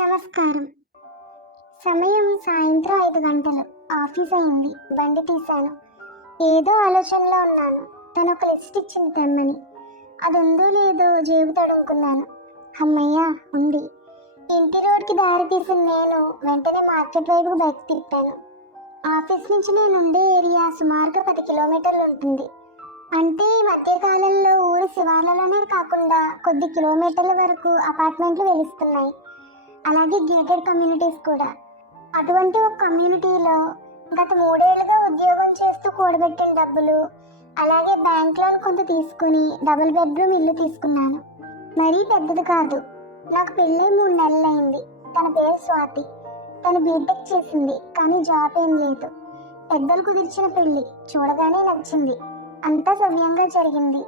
నమస్కారం. సమయం సాయంత్రం 5 గంటలు. ఆఫీస్ అయింది. బండి తీశాను. ఏదో ఆలోచనలో ఉన్నాను. తను ఒక లిస్ట్ ఇచ్చింది తెమ్మని. అది ఉందో లేదో జేబు తడుముకున్నాను. అమ్మయ్యా, ఉంది. ఇంటి రోడ్కి దారి తీసిన నేను వెంటనే మార్కెట్ వైపుకు బైక్ తిప్పాను. ఆఫీస్ నుంచి నేనుండే ఏరియా సుమారుగా 10 కిలోమీటర్లు ఉంటుంది. అంటే ఈ మధ్యకాలంలో ఊరు శివార్లలోనే కాకుండా కొద్ది కిలోమీటర్ల వరకు అపార్ట్మెంట్లు వెలుస్తున్నాయి. అలాగే గేటెడ్ కమ్యూనిటీస్ కూడా. అటువంటి ఒక కమ్యూనిటీలో గత 3 ఏళ్ళుగా ఉద్యోగం చేస్తూ కూడబెట్టిన డబ్బులు, అలాగే బ్యాంక్ లోన్ కొంత తీసుకుని డబుల్ బెడ్రూమ్ ఇల్లు తీసుకున్నాను. మరీ పెద్దది కాదు. నాకు పెళ్ళై 3 నెలలైంది. తన పేరు స్వాతి. తను బీటెక్ చేసింది, కానీ జాబ్ ఏం లేదు. పెద్దలు కుదిర్చిన పెళ్లి. చూడగానే నచ్చింది. అంతా సవ్యంగా జరిగింది.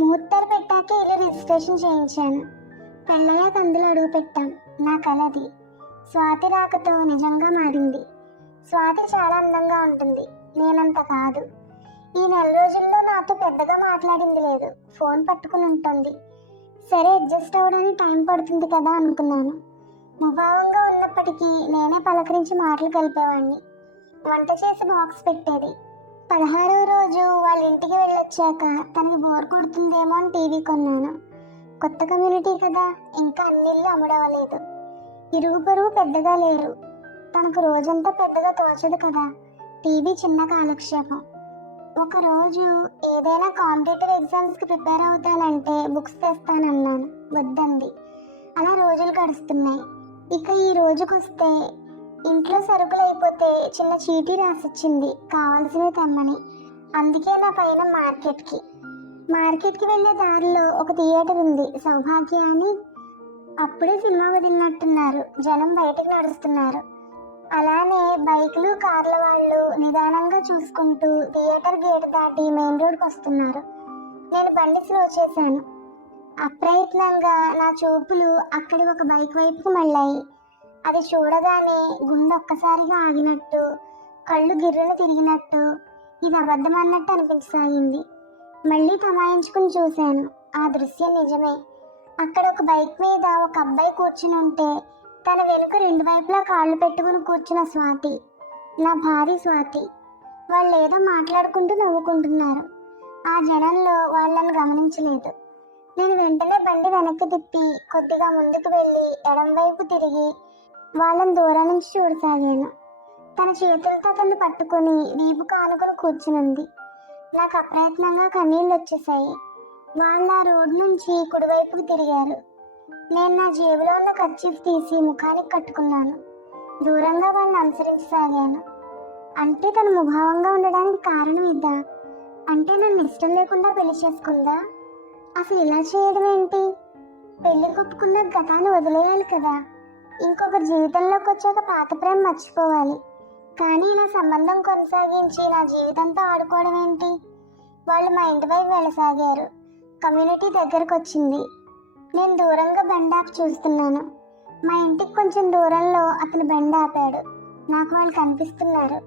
ముహూర్తాలు పెట్టాకే ఇల్లు రిజిస్ట్రేషన్ చేయించాను. పెళ్ళయ్యాక అందులో అడుగు పెట్టాం. నా కలది. స్వాతి రాకతో నిజంగా మారింది. స్వాతి చాలా అందంగా ఉంటుంది. నేనంత కాదు. ఈ నెల రోజుల్లో నాతో పెద్దగా మాట్లాడింది లేదు. ఫోన్ పట్టుకుని ఉంటుంది. సరే, అడ్జస్ట్ అవ్వడానికి టైం పడుతుంది కదా అనుకున్నాను. ముభావంగా ఉన్నప్పటికీ నేనే పలకరించి మాటలు కలిపేవాడిని. వంట చేసి బాక్స్ పెట్టేది. 16వ రోజు వాళ్ళ ఇంటికి వెళ్ళొచ్చాక తనకి బోర్ కొడుతుందేమో అని టీవీ కొన్నాను. కొత్త కమ్యూనిటీ కదా, ఇంకా అన్నిళ్ళు అమ్ముడవలేదు. ఇరుగు పొరుగు పెద్దగా లేరు. తనకు రోజంతా పెద్దగా తోచదు కదా. టీవీ చిన్న కాలక్షేపం. ఒకరోజు ఏదైనా కాంపిటేటివ్ ఎగ్జామ్స్కి ప్రిపేర్ అవుతానంటే బుక్స్ తెస్తానన్నాను. వద్దంది. అలా రోజులు గడుస్తున్నాయి. ఇక ఈ రోజుకొస్తే ఇంట్లో సరుకులు అయిపోతే చిన్న చీటీ రాసిచ్చింది కావాల్సినవి తెమ్మని. అందుకే నా పైన మార్కెట్కి వెళ్ళే దారిలో ఒక థియేటర్ ఉంది, సౌభాగ్య అని. అప్పుడే సినిమా వదిలినట్టున్నారు. జనం బయటకు నడుస్తున్నారు. అలానే బైకులు, కార్ల వాళ్ళు నిదానంగా చూసుకుంటూ థియేటర్ గేట్ దాటి మెయిన్ రోడ్కి వస్తున్నారు. నేను బండి స్లో చేశాను. అప్రయత్నంగా నా చూపులు అక్కడి ఒక బైక్ వైపుకు మళ్ళాయి. అది చూడగానే గుండె ఒక్కసారిగా ఆగినట్టు, కళ్ళు గిర్రును తిరిగినట్టు, ఇది అబద్ధం అన్నట్టు అనిపించసాగింది. మళ్ళీ తమాయించుకుని చూశాను. ఆ దృశ్యం నిజమే. అక్కడ ఒక బైక్ మీద ఒక అబ్బాయి కూర్చుని ఉంటే తన వెనుక 2 వైపులా కాళ్ళు పెట్టుకుని కూర్చున్న స్వాతి, నా భార్య స్వాతి. వాళ్ళు ఏదో మాట్లాడుకుంటూ నవ్వుకుంటున్నారు. ఆ జనంలో వాళ్ళని గమనించలేదు. నేను వెంటనే బండి వెనక్కి తిప్పి కొద్దిగా ముందుకు వెళ్ళి ఎడం వైపు తిరిగి వాళ్ళని దూరం నుంచి చూడసాగాను. తన చేతులతో అతన్ని పట్టుకుని వీపుకు ఆనుకుని కూర్చునుంది. నాకు అప్రయత్నంగా కన్నీళ్ళు వచ్చేసాయి. వాళ్ళు ఆ రోడ్డు నుంచి కుడివైపుకు తిరిగారు. నేను నా జేబులో ఉన్న కర్చీఫ్ తీసి ముఖానికి కట్టుకున్నాను. దూరంగా వాళ్ళని అనుసరించసాగాను. అంటే తను ముభావంగా ఉండడానికి కారణం ఇద్దా? అంటే నన్ను ఇష్టం లేకుండా పెళ్లి చేసుకుందా? అసలు ఇలా చేయడం ఏంటి? పెళ్లి కొప్పుకున్న గతాన్ని వదిలేయాలి కదా. ఇంకొకరి జీవితంలోకి వచ్చాక పాత ప్రేమ మర్చిపోవాలి. కానీ ఇలా సంబంధం కొనసాగించి నా జీవితంతో ఆడుకోవడం ఏంటి? వాళ్ళు మా ఇంటి వైపు వెళ్ళసాగారు. కమ్యూనిటీ దగ్గరకు వచ్చింది. నేను దూరంగా బండి ఆపి చూస్తున్నాను. మా ఇంటికి కొంచెం దూరంలో అతను బండి ఆపాడు. నాకు వాళ్ళు కనిపిస్తున్నారు.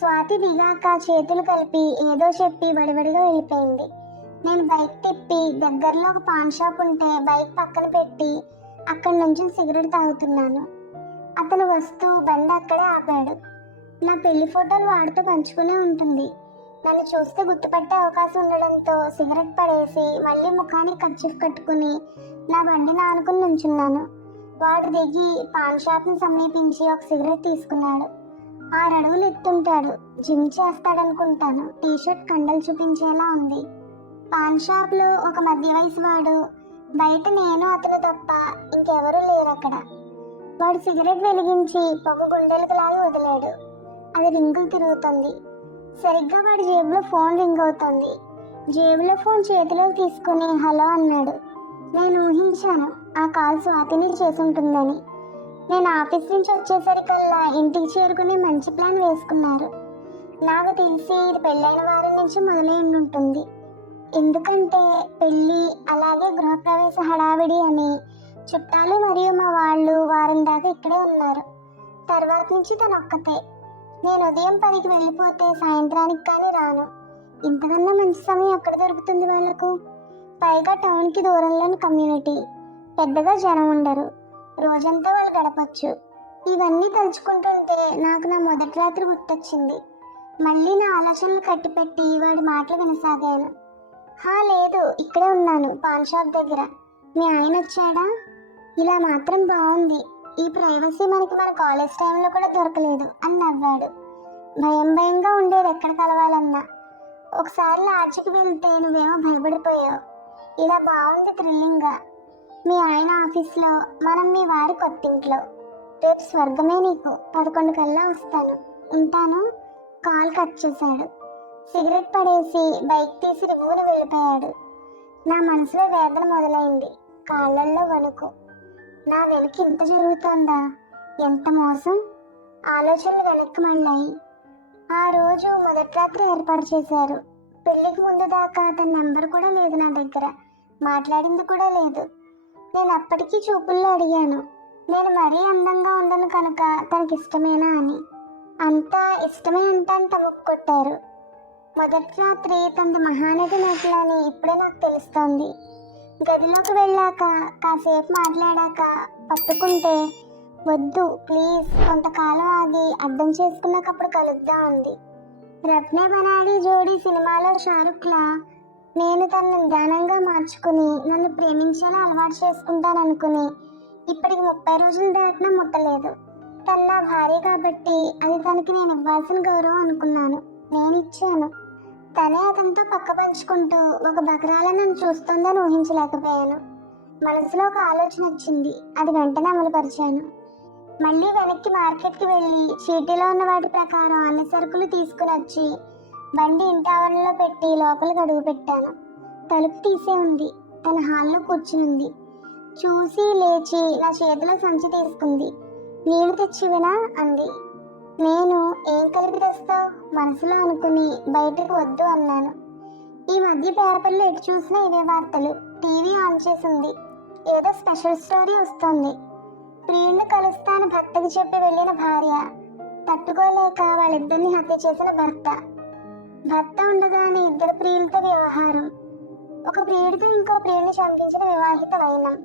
స్వాతి దిగాక చేతులు కలిపి ఏదో చెప్పి వడివడిగా వెళ్ళిపోయింది. నేను బైక్ తిప్పి దగ్గరలో ఒక పాన్ షాప్ ఉంటే బైక్ పక్కన పెట్టి అక్కడి నుంచి సిగరెట్ తాగుతున్నాను. అతను వస్తూ బండి అక్కడే ఆపాడు. నా పెళ్లి ఫోటోలు వాడితో పంచుకునే ఉంటుంది. నన్ను చూస్తే గుర్తుపట్టే అవకాశం ఉండడంతో సిగరెట్ పడేసి మళ్ళీ ముఖానికి కర్చీఫ్ కట్టుకుని నా బండిని ఆనుకుని నుంచున్నాను. వాడు దిగి పాన్ షాప్ని సమీపించి ఒక సిగరెట్ తీసుకున్నాడు. 6 అడుగులు ఎత్తుంటాడు. జిమ్ చేస్తాడనుకుంటాను. టీషర్ట్ కండలు చూపించేలా ఉంది. పాన్ షాప్లో ఒక మధ్య వయసు వాడు. బయట నేను అతను తప్ప ఇంకెవరూ లేరు అక్కడ. వాడు సిగరెట్ వెలిగించి పొగ గుండెలకు లాగి వదిలాడు. అది రింగులు తిరుగుతుంది. సరిగ్గా వాడి జేబులో ఫోన్ రింగ్ అవుతుంది. జేబులో ఫోన్ చేతిలోకి తీసుకుని హలో అన్నాడు. నేను ఊహించాను ఆ కాల్ స్వాతిని చేసుంటుందని. నేను ఆఫీస్ నుంచి వచ్చేసరికల్లా ఇంటికి చేరుకునే మంచి ప్లాన్ వేసుకున్నారు. నాకు తెలిసి ఇది పెళ్ళైన వారం నుంచి మొదలై ఉంటుంది. ఎందుకంటే పెళ్ళి అలాగే గృహప్రవేశ హడావిడి అని చుట్టాలు మరియు మా వాళ్ళు వారం దాకా ఇక్కడే ఉన్నారు. తర్వాత నుంచి తను ఒక్కతే. నేను ఉదయం 10కి వెళ్ళిపోతే సాయంత్రానికి కానీ రాను. ఇంతకన్నా మంచి సమయం ఎక్కడ దొరుకుతుంది వాళ్లకు? పైగా టౌన్కి దూరంలోని కమ్యూనిటీ. పెద్దగా జనం ఉండరు. రోజంతా వాళ్ళు గడపచ్చు. ఇవన్నీ తలుచుకుంటుంటే నాకు నా మొదటి రాత్రి గుర్తొచ్చింది. మళ్ళీ నా ఆలోచనలు కట్టిపెట్టి వాడి మాటలు వినసాగాను. లేదు, ఇక్కడే ఉన్నాను, పాన్ షాప్ దగ్గర. మీ ఆయన వచ్చాడా? ఇలా మాత్రం బాగుంది. ఈ ప్రైవసీ మనకి మన కాలేజ్ టైంలో కూడా దొరకలేదు అని నవ్వాడు. భయంగా ఉండేది ఎక్కడ కలవాలన్నా. ఒకసారి లాడ్జికి వెళ్తే నువ్వేమో భయపడిపోయావు. ఇలా బాగుంది, థ్రిల్లింగ్గా. మీ ఆయన ఆఫీస్లో, మనం మీ వారి కొత్తింట్లో. రేపు స్వర్గమే నీకు. 11 కల్లా వస్తాను. ఉంటాను. కాల్ కట్ చేశాడు. సిగరెట్ పడేసి బైక్ తీసి రివ్వున వెళ్ళిపోయాడు. నా మనసులో వేదన మొదలైంది, కాళ్ళల్లో వణుకు. నా వెనక ఇంత జరుగుతోందా? ఎంత మోసం! ఆలోచనలు వెనక్కి మళ్ళాయి. ఆ రోజు మొదటి రాత్రి ఏర్పాటు చేశారు. పెళ్లికి ముందు దాకా అతని నెంబర్ కూడా లేదు నా దగ్గర. మాట్లాడింది కూడా లేదు. నేను అప్పటికీ చూపుల్లో అడిగాను, నేను మరీ అందంగా ఉండను కనుక తనకి ఇష్టమేనా అని. అంతా ఇష్టమే అంటాను తమకు కొట్టారు. మొదటి రాత్రి తనది మహానటి నటులని ఇప్పుడే నాకు తెలుస్తోంది. గదిలోకి వెళ్ళాక కాసేపు మాట్లాడాక పట్టుకుంటే, వద్దు ప్లీజ్, కొంతకాలం ఆగి అర్థం చేసుకున్నాకప్పుడు కలుద్దాం అంది. రత్నే బనాడి జోడీ సినిమాలో షారుఖ్లా నేను తనను నిదానంగా మార్చుకుని నన్ను ప్రేమించేలా అలవాటు చేసుకుంటాననుకుని ఇప్పటికి 30 రోజులు దాటినా ముట్టలేదు. తను నా భార్య కాబట్టి అది తనకి నేను ఇవ్వాల్సిన గౌరవం అనుకున్నాను. నేనిచ్చాను. తనే అతనితో పక్క పంచుకుంటూ ఒక బకరాల నన్ను చూస్తుందని ఊహించలేకపోయాను. మనసులో ఒక ఆలోచన వచ్చింది. అది వెంటనే అమలుపరిచాను. మళ్ళీ వెనక్కి మార్కెట్కి వెళ్ళి చీటీలో ఉన్న వాటి ప్రకారం అన్ని సరుకులు తీసుకుని వచ్చి బండి ఇంటి ఆవరణలో పెట్టి లోపలికి అడుగు పెట్టాను. తలుపు తీసే ఉంది. తన హాల్లో కూర్చునుంది. చూసి లేచి నా చేతిలో సంచి తీసుకుంది. నీళ్లు తెచ్చివినా అంది. నేను ఏం కలిపి తెస్తావు మనసులో అనుకుని బయటకు వద్దు అన్నాను. ఈ మధ్య పేపర్లో ఎటు చూసినా ఇవే వార్తలు. టీవీ ఆన్ చేసింది. ఏదో స్పెషల్ స్టోరీ వస్తుంది. ప్రియుడిని కలుస్తాను భర్తకి చెప్పి వెళ్ళిన భార్య, తట్టుకోలేక వాళ్ళిద్దరిని హత్య చేసిన భర్త ఉండగానే 2 ప్రియులతో వ్యవహారం. ఒక ప్రియుడితో ఇంకో ప్రియుడిని చంపించిన వివాహిత వైనం.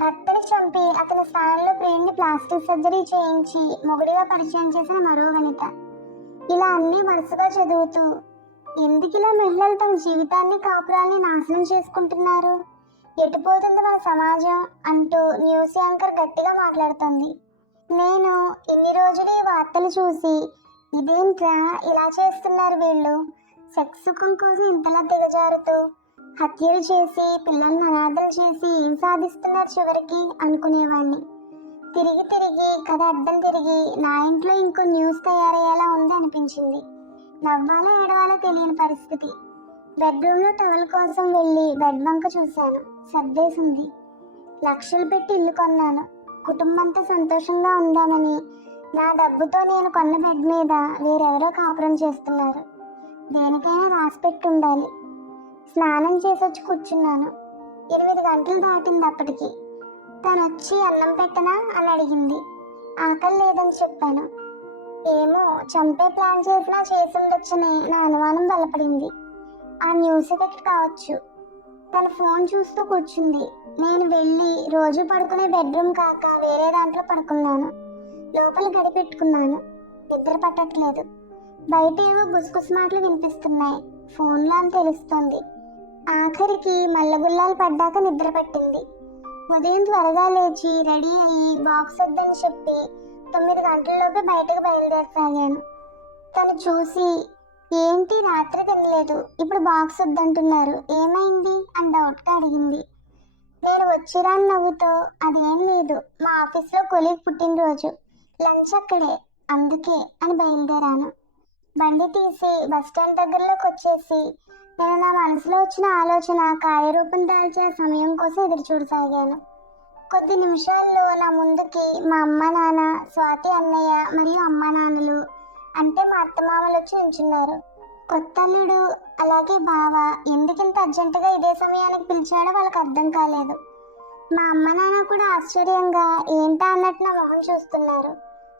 భర్తని చంపి అతని స్థానంలో ప్రియుడిని ప్లాస్టిక్ సర్జరీ చేయించి మొగుడిగా పరిచయం చేసిన మరో వనిత. ఇలా అన్నీ వరుసగా చదువుతూ ఎందుకిలా మహిళలు తమ జీవితాన్ని కాపురాల్ని నాశనం చేసుకుంటున్నారు, ఎటుపోతుంది మన సమాజం అంటూ న్యూస్ యాంకర్ గట్టిగా మాట్లాడుతుంది. నేను ఇన్ని రోజులు ఈ వార్తలు చూసి ఇదేంట్రా ఇలా చేస్తున్నారు వీళ్ళు, సెక్స్ సుఖం కోసం ఇంతలా దిగజారుతూ హత్యలు చేసి పిల్లల్ని అనాథలు చేసి ఏం సాధిస్తున్నారు చివరికి అనుకునేవాడిని. తిరిగి కథ అడ్డం తిరిగి నా ఇంట్లో ఇంకో న్యూస్ తయారయ్యేలా ఉంది అనిపించింది. నవ్వాలో ఏడవాలో తెలియని పరిస్థితి. బెడ్రూమ్లో టవల్ కోసం వెళ్ళి బెడ్ వంక చూశాను. సర్దేసింది. లక్షలు పెట్టి ఇల్లు కొన్నాను. కుటుంబంతో సంతోషంగా ఉందామని నా డబ్బుతో నేను కొన్న బెడ్ మీద వేరెవరో కాపురం చేస్తున్నారు. దేనికైనా రాసిపెట్టి ఉండాలి. స్నానం చేసి వచ్చి కూర్చున్నాను. 8 గంటలు దాటింది అప్పటికి. తను వచ్చి అన్నం పెట్టనా అని అడిగింది. ఆకలి లేదని చెప్పాను. ఏమో చంపే ప్లాన్ చేసినా చేసి ఉండొచ్చని నా అనుమానం బలపడింది. ఆ న్యూస్ ఎఫెక్ట్ కావచ్చు. తను ఫోన్ చూస్తూ కూర్చుంది. నేను వెళ్ళి రోజు పడుకునే బెడ్రూమ్ కాక వేరే దాంట్లో పడుకున్నాను. లోపల గడి పెట్టుకున్నాను. నిద్ర పట్టట్లేదు. బయట ఏవో గుసగుస మాటలు వినిపిస్తున్నాయి. ఫోన్లో అని తెలుస్తోంది. ఆఖరికి మల్లగుల్లాలు పడ్డాక నిద్ర పట్టింది. ఉదయం త్వరగా లేచి రెడీ అయ్యి బాక్స్ వద్దని చెప్పి 9 గంటలలోపే బయటకు బయలుదేరసాగాను. తను చూసి ఏంటి రాత్రి తినలేదు, ఇప్పుడు బాక్స్ వద్దంటున్నారు, ఏమైంది అని డౌట్గా అడిగింది. నేను వచ్చిరాని నవ్వుతో అదేం లేదు, మా ఆఫీస్లో కొలీగ్ పుట్టినరోజు, లంచ్ అక్కడే, అందుకే అని బయలుదేరాను. బండి తీసి బస్టాండ్ దగ్గరలోకి వచ్చేసి నేను నా మనసులో వచ్చిన ఆలోచన కార్యరూపం దాల్చే సమయం కోసం ఎదురు చూడసాగాను. కొద్ది నిమిషాల్లో నా ముందుకి మా అమ్మ నాన్న, స్వాతి అన్నయ్య మరియు అమ్మ నాన్నలు అంటే మా అత్తమామలు వచ్చి నించున్నారు. కొత్తల్లుడు అలాగే బావ ఎందుకింత అర్జెంటుగా ఇదే సమయానికి పిలిచాడో వాళ్ళకి అర్థం కాలేదు. మా అమ్మ నాన్న కూడా ఆశ్చర్యంగా ఏంటా అన్నట్టు నా మొహం చూస్తున్నారు.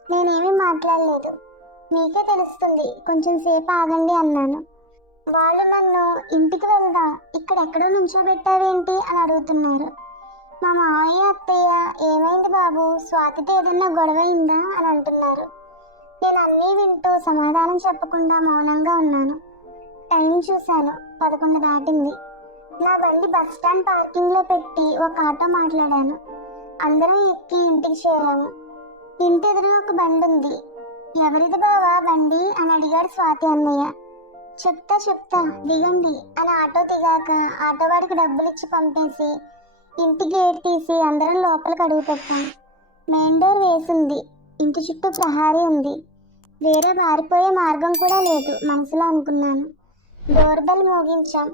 నేనేమీ మాట్లాడలేదు. మీకే తెలుస్తుంది, కొంచెం సేపు ఆగండి అన్నాను. వాళ్ళు నన్ను ఇంటికి వెళ్దాం, ఇక్కడ ఎక్కడో నుంచోబెట్టావేంటి అని అడుగుతున్నారు. మా మామయ్య అత్తయ్య ఏమైంది బాబు, స్వాతితో ఏదన్నా గొడవ అయిందా అని అంటున్నారు. నేను అన్నీ వింటూ సమాధానం చెప్పకుండా మౌనంగా ఉన్నాను. టైం చూశాను, 11 దాటింది. నా బండి బస్ స్టాండ్ పార్కింగ్లో పెట్టి ఒక ఆటో మాట్లాడాను. అందరం ఎక్కి ఇంటికి చేరాము. ఇంటి ఎదురుగా ఒక బండి ఉంది. ఎవరిది బావా బండి అని అడిగాడు స్వాతి అన్నయ్య. చెప్తా దిగండి అని ఆటో దిగాక ఆటో వాడికి డబ్బులు ఇచ్చి పంపేసి ఇంటి గేట్ తీసి అందరం లోపలికి అడుగు పెట్టాం. మెయిన్ డోర్ వేసింది. ఇంటి చుట్టూ ప్రహారీ ఉంది. వేరే మారిపోయే మార్గం కూడా లేదు మనసులో అనుకున్నాను. డోర్ బెల్ మోగించాం.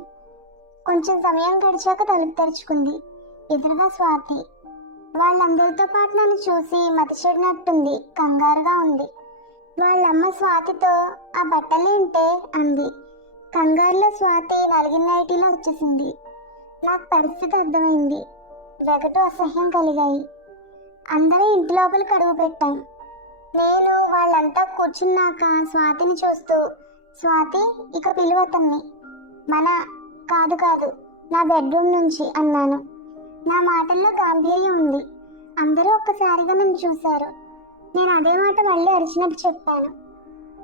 కొంచెం సమయం గడిచాక తలుపు తెరుచుకుంది. ఎదురుగా స్వాతి. వాళ్ళందరితో పాటు నన్ను చూసి మతి చెడినట్టుంది, కంగారుగా ఉంది. వాళ్ళమ్మ స్వాతితో ఆ బట్టలేంటే అంది. కంగారులో స్వాతి నలిగిన నైటీలో వచ్చేసింది. నాకు పరిస్థితి అర్థమైంది. వెగటు అసహ్యం కలిగాయి. అందరం ఇంటి లోపలికి అడుగు పెట్టాం. నేను వాళ్ళంతా కూర్చున్నాక స్వాతిని చూస్తూ, స్వాతి ఇక పిలువతన్ని, మన కాదు నా బెడ్రూమ్ నుంచి అన్నాను. నా మాటల్లో గాంభీర్యం ఉంది. అందరూ ఒక్కసారిగా నన్ను చూశారు. నేను అదే మాట మళ్ళీ అరిచినట్టు చెప్పాను.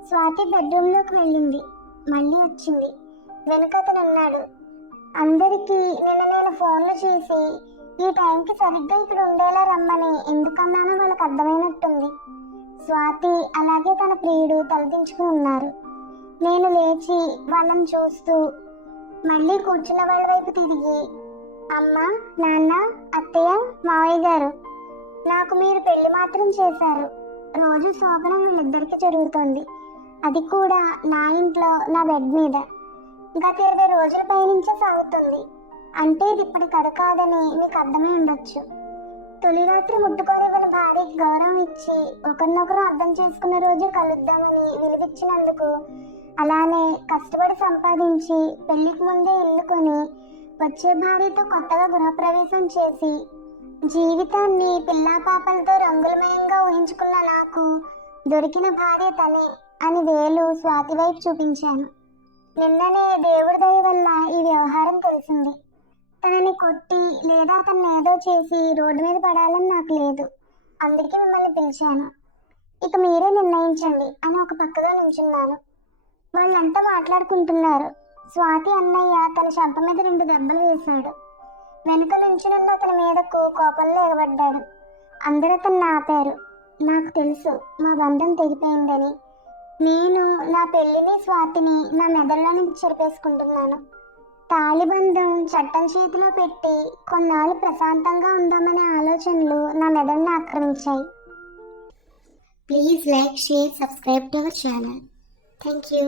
స్వాతి బెడ్రూమ్లోకి వెళ్ళింది, మళ్ళీ వచ్చింది. వెనుక అతను ఉన్నాడు. అందరికీ నేను ఫోన్లు చేసి ఈ టైంకి సరిగ్గా ఇక్కడ ఉండేలా రమ్మని ఎందుకన్నానో వాళ్ళకి అర్థమైనట్టుంది. స్వాతి అలాగే తన ప్రియుడు తలదించుకుని ఉన్నారు. నేను లేచి వాళ్ళని చూస్తూ మళ్ళీ కూర్చున్న వాళ్ళ వైపు తిరిగి, అమ్మ, నాన్న, అత్తయ్య, మావయ్య గారు, నాకు మీరు పెళ్లి మాత్రం చేశారు. రోజు శోభనం వీళ్ళిద్దరికీ జరుగుతుంది. అది కూడా నా ఇంట్లో, నా బెడ్ మీద. గత 20 రోజుల పైనుంచే సాగుతుంది. అంటే ఇది ఇప్పటి కథ కాదని మీకు అర్థమై ఉండొచ్చు. తొలి రాత్రి ముట్టుకోరివ్వని భార్యకి గౌరవం ఇచ్చి ఒకరినొకరు అర్థం చేసుకున్న రోజే కలుద్దామని విలువిచ్చినందుకు, అలానే కష్టపడి సంపాదించి పెళ్లికి ముందే ఇల్లు కొని వచ్చే భార్యతో కొత్తగా గృహప్రవేశం చేసి జీవితాన్ని పిల్లాపాపలతో రంగులమయంగా ఊహించుకున్న నాకు దొరికిన భార్య తనే అని వేలు స్వాతి వైపు చూపించాను. నిన్ననే దేవుడి దయ వల్ల ఈ వ్యవహారం తెలిసింది. తనని కొట్టి లేదా తనని ఏదో చేసి రోడ్డు మీద పడాలని నాకు లేదు. అందుకే మిమ్మల్ని పిలిచాను. ఇక మీరే నిర్ణయించండి అని ఒక పక్కగా నించున్నాను. వాళ్ళంతా మాట్లాడుకుంటున్నారు. స్వాతి అన్నయ్య తన చెంప మీద 2 దెబ్బలు వేశాడు. వెనుక నుంచునున్న అతని మీదకు కోపంలో ఎగబడ్డాడు. అందరూ అతన్ని ఆపారు. నాకు తెలుసు మా బంధం తెగిపోయిందని. నేను నా పెళ్లిని స్వాతిని నా మెదడులోని చెరిపేసుకుంటున్నాను. తాళిబంధం చట్టం చేతిలో పెట్టి కొన్నాళ్ళు ప్రశాంతంగా ఉందామనే ఆలోచనలు నా మెదడుని ఆక్రమించాయి. Please like, share, subscribe to our channel. Thank you.